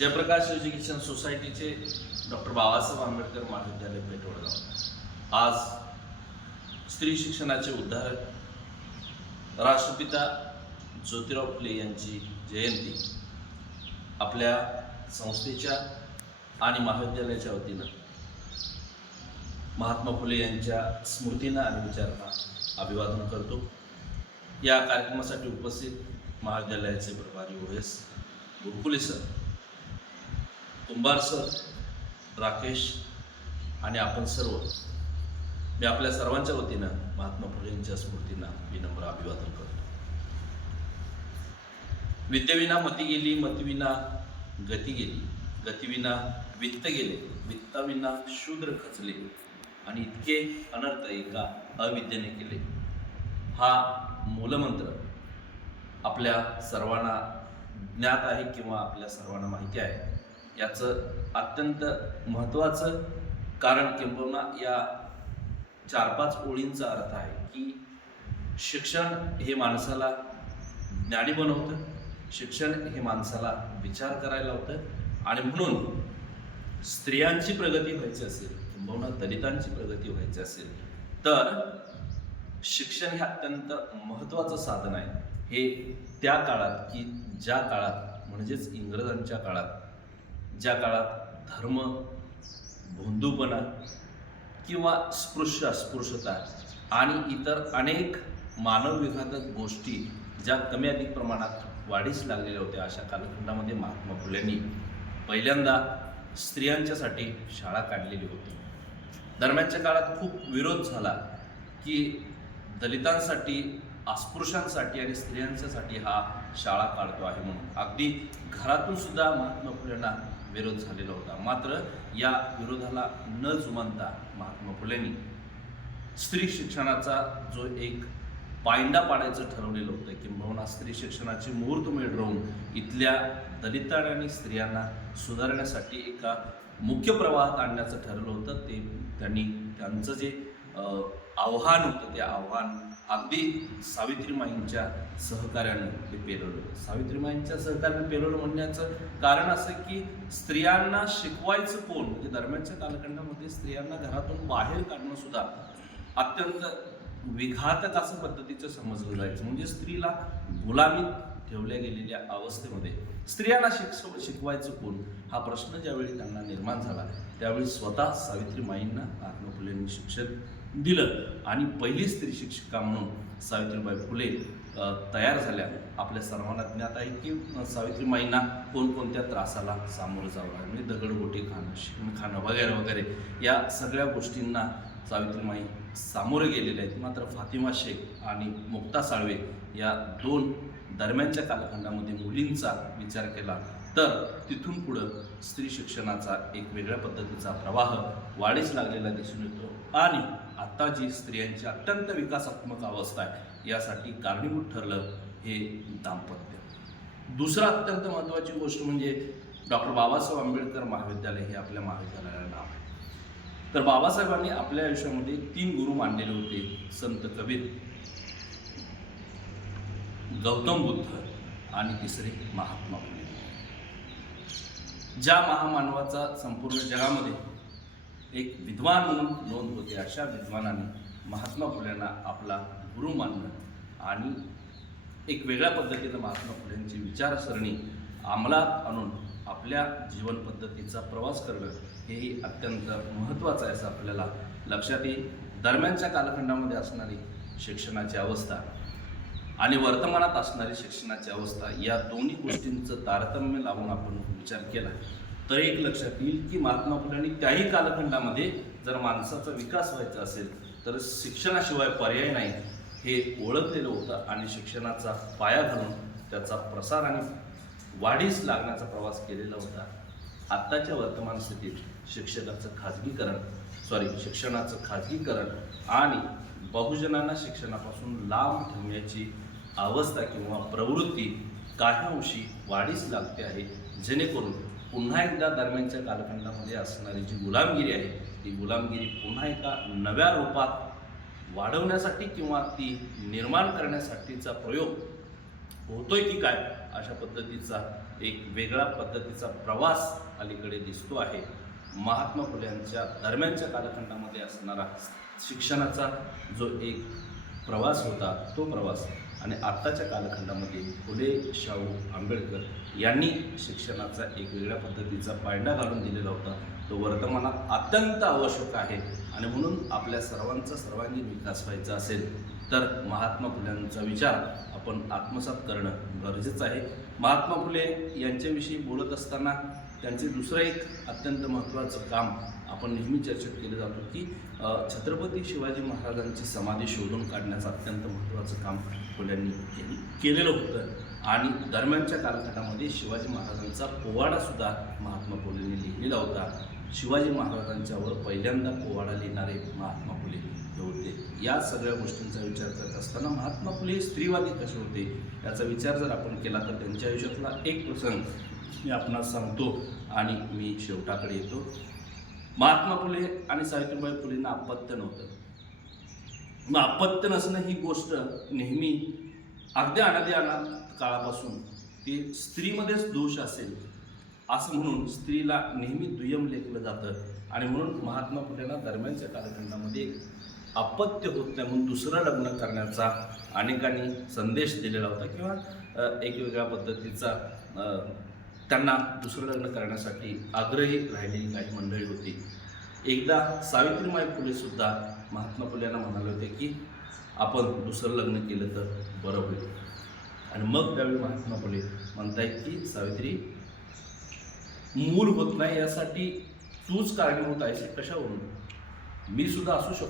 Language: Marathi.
जयप्रकाश एज्युकेशन सोसायटीचे डॉक्टर बाबासाहेब आंबेडकर महाविद्यालय पेठवडगाव आज स्त्री शिक्षणाचे उद्धारक राष्ट्रपिता ज्योतिराव फुले यांची जयंती आपल्या संस्थेच्या आणि महाविद्यालयाच्या वतीनं महात्मा फुले यांच्या स्मृतींना आणि विचारांना अभिवादन करतो। या कार्यक्रमासाठी उपस्थित महाविद्यालयाचे प्रभारी ओएस गुरुकुले सर, कुंभार सर, राकेश आणि आपण सर्व, मी आपल्या सर्वांच्या वतीनं महात्मा फुले यांच्या स्मृतींना विनम्र अभिवादन करतो। विद्येविना मती गेली, मतीविना गती गेली, गतीविना वित्त गेले, वित्ताविना शूद्र खचले, आणि इतके अनर्थ एका अविद्येने केले। हा मूलमंत्र आपल्या सर्वांना ज्ञात आहे किंवा आपल्या सर्वांना माहिती आहे। याचं अत्यंत महत्त्वाचं कारण किंबहुना या 4-5 ओळींचा अर्थ आहे की शिक्षण हे माणसाला ज्ञानी बनवतं, शिक्षण हे माणसाला विचार करायला लावतं, आणि म्हणून स्त्रियांची प्रगती व्हायची असेल किंबहुना दलितांची प्रगती व्हायची असेल तर शिक्षण हे अत्यंत महत्त्वाचं साधन आहे। हे त्या काळात की ज्या काळात म्हणजेच इंग्रजांच्या काळात, ज्या काळात धर्म, भोंदूपणा किंवा अस्पृश्यता आणि इतर अनेक मानव विघातक गोष्टी ज्या कमी अधिक प्रमाणात वाढीस लागलेल्या होत्या, अशा कालखंडामध्ये महात्मा फुलेंनी पहिल्यांदा स्त्रियांच्यासाठी शाळा काढलेली होती। दरम्यानच्या काळात खूप विरोध झाला की दलितांसाठी, अस्पृश्यांसाठी आणि स्त्रियांच्यासाठी हा शाळा काढतो आहे म्हणून। अगदी घरातून सुद्धा महात्मा फुलेंना विरोध झालेला होता। मात्र या विरोधाला न जुमानता महात्मा फुलेंनी स्त्री शिक्षणाचा जो एक पायंडा पाडायचं ठरवलेलं होतं किंबहुना स्त्री शिक्षणाची मुहूर्तमेढ रोवून इथल्या दलित आणि स्त्रियांना सुधारण्यासाठी एका मुख्य प्रवाहात आणण्याचं ठरवलं होतं। ते त्यांचं जे आव्हान होतं, ते आव्हान अगदी सावित्रीमाईंच्या सहकार्यानं ते पेलवलं। सावित्रीमाईंच्या सहकार्यानं पेलवलं म्हणण्याचं कारण असं की स्त्रियांना शिकवायचं कोण, म्हणजे दरम्यानच्या कालखंडामध्ये स्त्रियांना घरातून बाहेर काढणं सुद्धा अत्यंत विघातक असं पद्धतीचं समजलं जायचं। म्हणजे स्त्रीला गुलामीत ठेवल्या गेलेल्या अवस्थेमध्ये स्त्रियांना शिकवायचं कोण हा प्रश्न ज्यावेळी त्यांना निर्माण झाला त्यावेळी स्वतः सावित्रीमाईंना महात्मा फुलेंनी शिक्षण दिलं आणि पहिली स्त्री शिक्षिका म्हणून सावित्रीबाई फुले तयार झाल्या। आपल्या सर्वांना ज्ञात आहे की सावित्रीमाईंना कोणकोणत्या त्रासाला सामोरं जावं लागलं, म्हणजे दगडगोटे खाणं, शिकण खाणं वगैरे वगैरे या सगळ्या गोष्टींना सावित्रीमाई सामोरे गेलेले आहेत। मात्र फातिमा शेख आणि मुक्ता साळवे या 2 दरम्यानच्या कालखंडामध्ये मुलींचा विचार केला तर तिथून पुढं स्त्री शिक्षणाचा एक वेगळ्या पद्धतीचा प्रवाह वाढीस लागलेला दिसून येतो। आणि आता जी स्त्रियांची अत्यंत विकासात्मक अवस्था आहे यासाठी कारणीभूत ठरलं हे दाम्पत्य। दुसरं अत्यंत महत्त्वाची गोष्ट म्हणजे डॉक्टर बाबासाहेब आंबेडकर महाविद्यालय हे आपल्या महाविद्यालयाला नाव आहे। तर बाबासाहेबांनी आपल्या आयुष्यामध्ये 3 गुरु मानलेले होते, संत कबीर, गौतम बुद्ध आणि तिसरे महात्मा फुले। ज्या महामानवाचा संपूर्ण जगामध्ये एक विद्वान म्हणून नोंद होते, अशा विद्वानाने महात्मा फुलेंना आपला गुरु मानणं आणि एक वेगळ्या पद्धतीनं महात्मा फुलेंची विचारसरणी अंमलात आणून आपल्या जीवन पद्धतीचा प्रवास करणं हेही अत्यंत महत्त्वाचं आहे असं आपल्याला लक्षात येईल। दरम्यानच्या कालखंडामध्ये असणारी शिक्षणाची अवस्था आणि वर्तमानात असणारी शिक्षणाची अवस्था या दोन्ही गोष्टींचं तारतम्य लावून आपण विचार केला तर एक लक्षात येईल की महात्मा फुलेंनी त्याही कालखंडामध्ये जर माणसाचा विकास व्हायचा असेल तर शिक्षणाशिवाय पर्याय नाही हे ओळखलेलं होतं आणि शिक्षणाचा पाया घालून त्याचा प्रसार आणि वाढीस लागण्याचा प्रवास केलेला होता। आत्ताच्या वर्तमान स्थितीत शिक्षणाचं खाजगीकरण आणि बहुजनांना शिक्षणापासून लांब ठेवण्याची अवस्था किंवा प्रवृत्ती काही अंशी वाढीस लागते आहे, जेणेकरून पुन्हा एकदा दरम्यानच्या कालखंडामध्ये असणारी जी गुलामगिरी आहे ती गुलामगिरी पुन्हा एका नव्या रूपात वाढवण्यासाठी किंवा ती निर्माण करण्यासाठीचा प्रयोग होतोय की काय अशा पद्धतीचा एक वेगळा पद्धतीचा प्रवास अलीकडे दिसतो आहे. महात्मा फुल्यांच्या दरम्यानच्या कालखंडामध्ये असणारा शिक्षणाचा जो एक प्रवास होता तो प्रवास आणि आत्ताच्या कालखंडामध्ये फुले शाहू आंबेडकर यांनी शिक्षणाचा एक वेगळ्या पद्धतीचा पायंडा घालून दिलेला होता, तो वर्तमानात अत्यंत आवश्यक आहे. आणि म्हणून आपल्या सर्वांचा सर्वांगीण विकास व्हायचा असेल तर महात्मा फुल्यांचा विचार आपण आत्मसात करणं गरजेचं आहे. महात्मा फुले यांच्याविषयी बोलत असताना त्यांचे दुसरं एक अत्यंत महत्त्वाचं काम आपण नेहमी चर्चेत केलं जातो की छत्रपती शिवाजी महाराजांची समाधी शोधून काढण्याचं अत्यंत महत्त्वाचं काम फुल्यांनी केलेलं होतं. आणि दरम्यानच्या कालखंडामध्ये शिवाजी महाराजांचा पोवाडासुद्धा महात्मा फुलेंनी लिहिलेला होता. शिवाजी महाराजांच्यावर पहिल्यांदा पोवाडा लिहिणारे महात्मा फुले हे होते. या सगळ्या गोष्टींचा विचार करत असताना महात्मा फुले स्त्रीवादी कसे होते याचा विचार जर आपण केला तर त्यांच्या आयुष्यातला एक प्रसंग मी आपणास सांगतो आणि मी शेवटाकडे येतो. महात्मा फुले आणि सावित्रीबाई फुलेंना अपत्य नव्हतं. मग अपत्य नसणं ही गोष्ट नेहमी अगदी अनादी काळापासून ती स्त्रीमध्येच दोष असेल असं म्हणून स्त्रीला नेहमी दुय्यम लेखलं जातं. आणि म्हणून महात्मा फुलेंना दरम्यानच्या कालखंडामध्ये अपत्य होत नाही म्हणून दुसरं लग्न करण्याचा अनेकांनी संदेश दिलेला होता किंवा एक वेगळ्या पद्धतीचा त्यांना दुसरं लग्न करण्यासाठी आग्रही राहिलेली काही मंडळी होती. एकदा सावित्रीबाई फुलेसुद्धा महात्मा फुले यांना म्हणाले होते की आपण दुसरं लग्न केलं तर बरं होईल. आणि मग त्यावेळी महात्मा फुले म्हणतायत की सावित्री, मूल होत नाही यासाठी तूच कारणीभूत आहेस कशावरून? मी सुद्धा असू शकतो